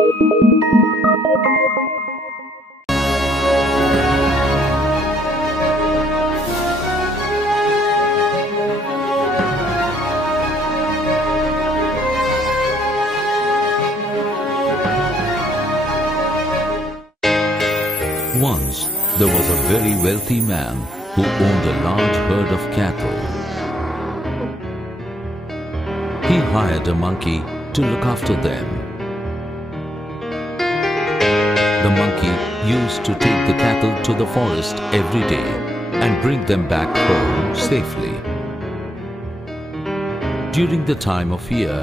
Once, there was a very wealthy man who owned a large herd of cattle. He hired a monkey to look after them. The monkey used to take the cattle to the forest every day and bring them back home safely. During the time of year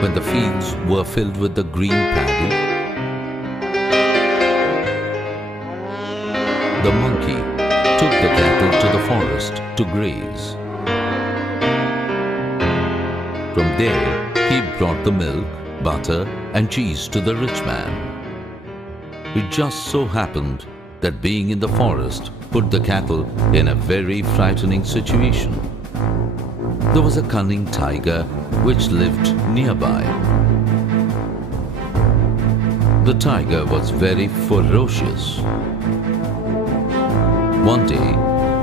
when the fields were filled with the green paddy, the monkey took the cattle to the forest to graze. From there, he brought the milk, butter and cheese to the rich man. It just so happened that being in the forest put the cattle in a very frightening situation. There was a cunning tiger which lived nearby. The tiger was very ferocious. One day,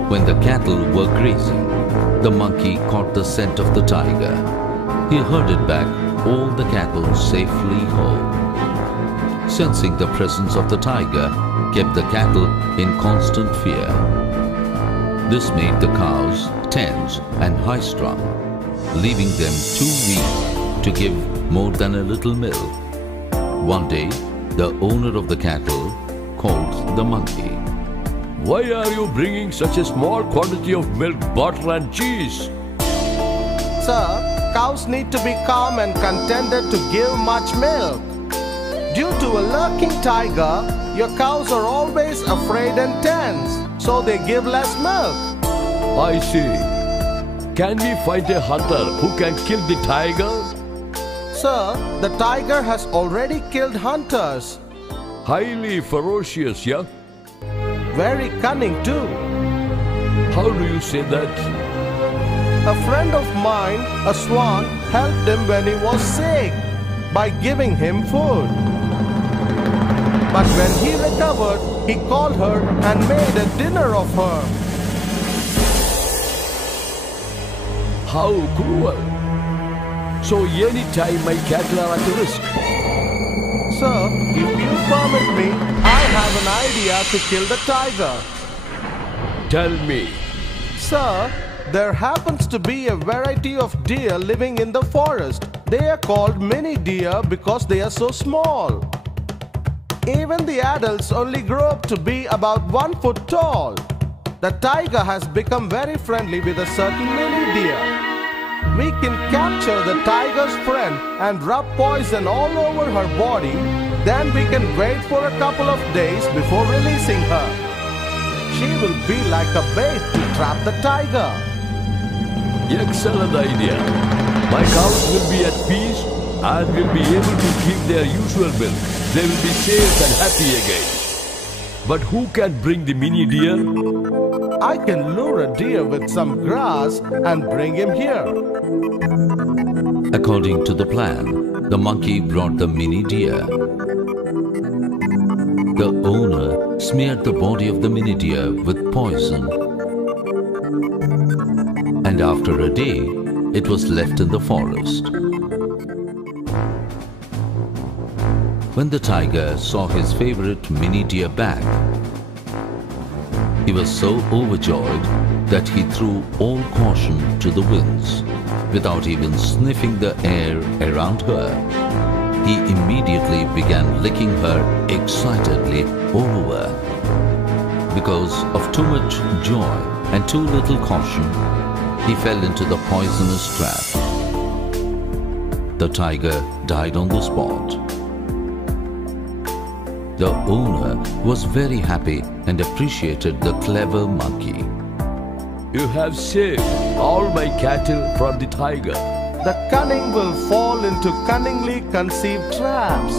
when the cattle were grazing, the monkey caught the scent of the tiger. He herded back all the cattle safely home. Sensing the presence of the tiger, kept the cattle in constant fear. This made the cows tense and high-strung, leaving them too weak to give more than a little milk. One day, the owner of the cattle called the monkey. Why are you bringing such a small quantity of milk, butter and cheese? Sir, cows need to be calm and contented to give much milk. Due to a lurking tiger, your cows are always afraid and tense, so they give less milk. I see. Can we find a hunter who can kill the tiger? Sir, the tiger has already killed hunters. Highly ferocious, yeah? Very cunning too. How do you say that? A friend of mine, a swan, helped him when he was sick by giving him food. But when he recovered, he called her and made a dinner of her. How cruel! So any time my cattle are at risk. Sir, if you permit me, I have an idea to kill the tiger. Tell me. Sir, there happens to be a variety of deer living in the forest. They are called mini deer because they are so small. Even the adults only grow up to be about 1 foot tall. The tiger has become very friendly with a certain mini deer. We can capture the tiger's friend and rub poison all over her body. Then we can wait for a couple of days before releasing her. She will be like a bait to trap the tiger. Excellent idea. My cows will be at peace and will be able to give their usual milk. They will be safe and happy again. But who can bring the mini deer? I can lure a deer with some grass and bring him here. According to the plan, the monkey brought the mini deer. The owner smeared the body of the mini deer with poison. And after a day, it was left in the forest. When the tiger saw his favorite mini deer back, he was so overjoyed that he threw all caution to the winds. Without even sniffing the air around her, he immediately began licking her excitedly all over. Because of too much joy and too little caution, he fell into the poisonous trap. The tiger died on the spot. The owner was very happy and appreciated the clever monkey. You have saved all my cattle from the tiger. The cunning will fall into cunningly conceived traps.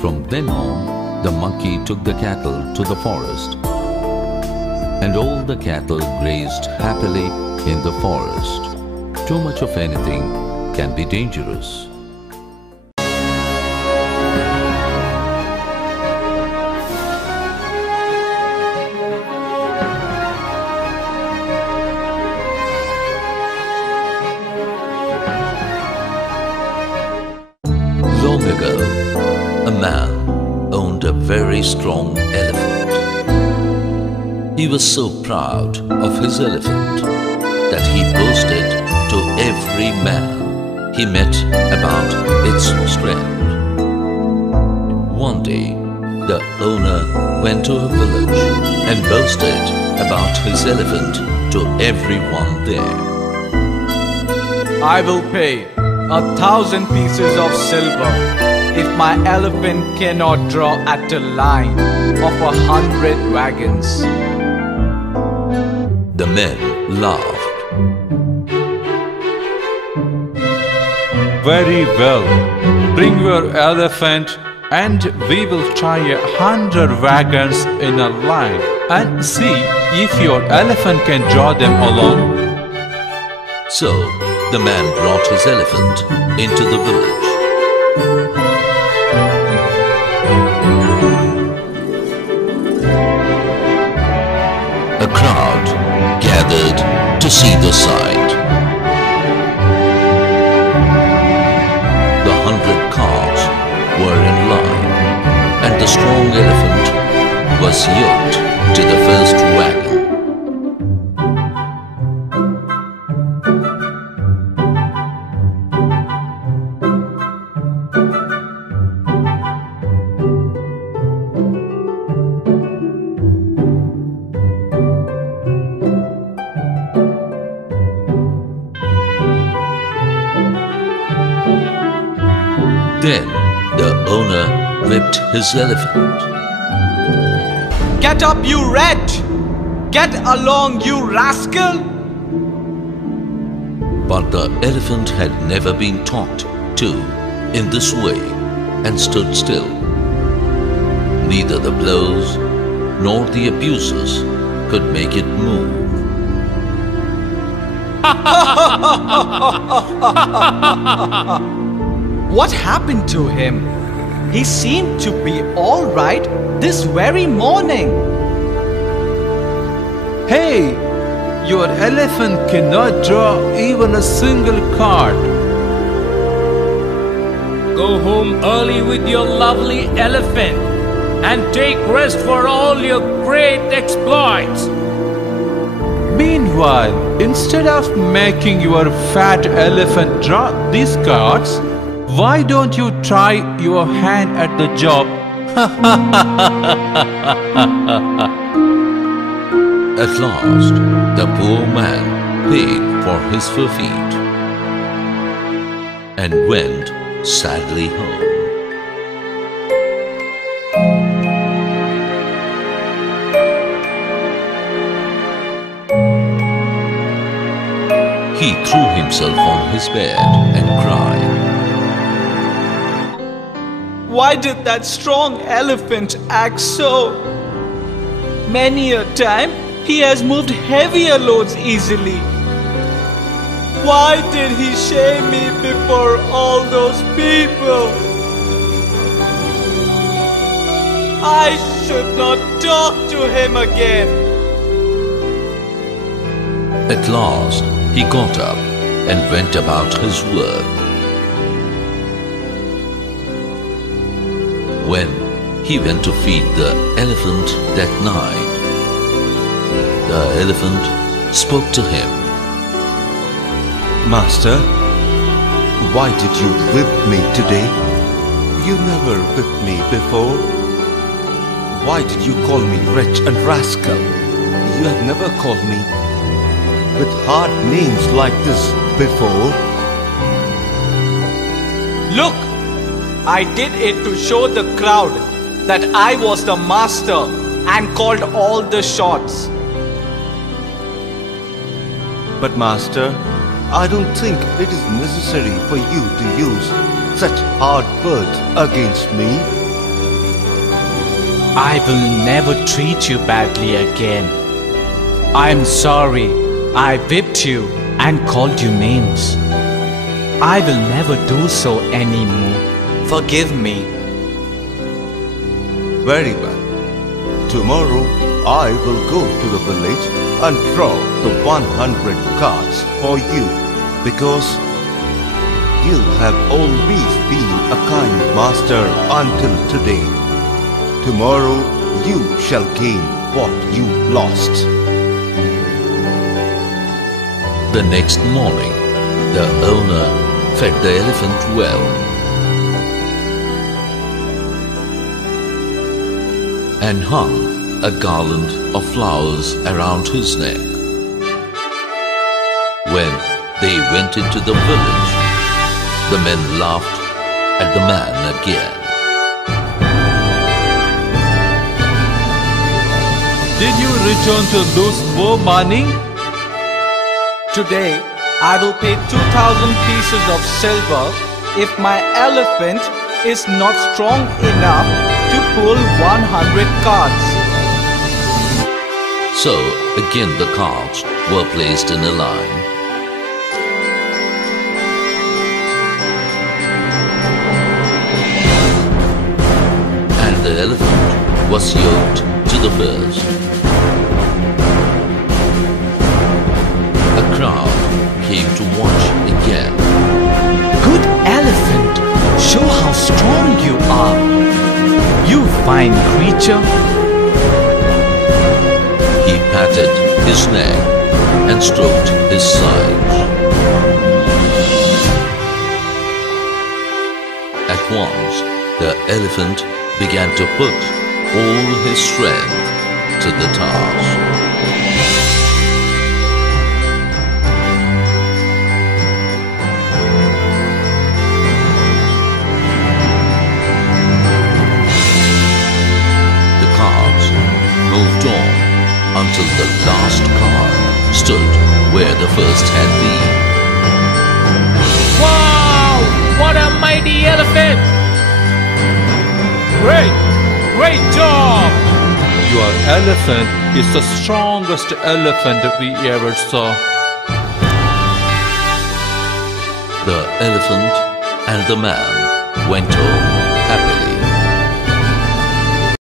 From then on, the monkey took the cattle to the forest, and all the cattle grazed happily in the forest. Too much of anything can be dangerous. Long ago, a man owned a very strong elephant. He was so proud of his elephant that he boasted to every man he met about its strength. One day, the owner went to a village and boasted about his elephant to everyone there. I will pay 1,000 pieces of silver if my elephant cannot draw at a line of 100 wagons. The men laughed. Very well. Bring your elephant and we will tie 100 wagons in a line and see if your elephant can draw them along. So, the man brought his elephant into the village. A crowd gathered to see the sight. The 100 cars were in line, and the strong elephant was yoked to the first wagon. Then the owner whipped his elephant. Get up, you wretch! Get along, you rascal! But the elephant had never been taught to in this way and stood still. Neither the blows nor the abuses could make it move. What happened to him? He seemed to be all right this very morning. Hey, your elephant cannot draw even a single card. Go home early with your lovely elephant and take rest for all your great exploits. Meanwhile, instead of making your fat elephant draw these cards, why don't you try your hand at the job? At last, the poor man paid for his forfeit and went sadly home. He threw himself on his bed and cried. Why did that strong elephant act so? Many a time he has moved heavier loads easily. Why did he shame me before all those people? I should not talk to him again. At last, he got up and went about his work. When he went to feed the elephant that night, the elephant spoke to him. Master, why did you whip me today? You never whipped me before. Why did you call me wretch and rascal? You have never called me with hard names like this before. Look, I did it to show the crowd that I was the master and called all the shots. But master, I don't think it is necessary for you to use such hard words against me. I will never treat you badly again. I'm sorry I whipped you and called you names. I will never do so anymore. Forgive me. Very well. Tomorrow I will go to the village and draw the 100 cards for you, because you have always been a kind master until today. Tomorrow you shall gain what you lost. The next morning, the owner fed the elephant well and hung a garland of flowers around his neck. When they went into the village, the men laughed at the man again. Did you return to lose more money? Today, I will pay 2,000 pieces of silver if my elephant is not strong enough to pull 100 carts. So again the carts were placed in a line. And the elephant was yoked to the first. A crowd came to watch again. Good elephant, show how strong you are. You fine creature. He patted his neck and stroked his sides. At once, the elephant began to put all his strength to the task. The carts moved on until the last car stood where the first had been. Wow! What a mighty elephant! Great job! Your elephant is the strongest elephant we ever saw. The elephant and the man went home.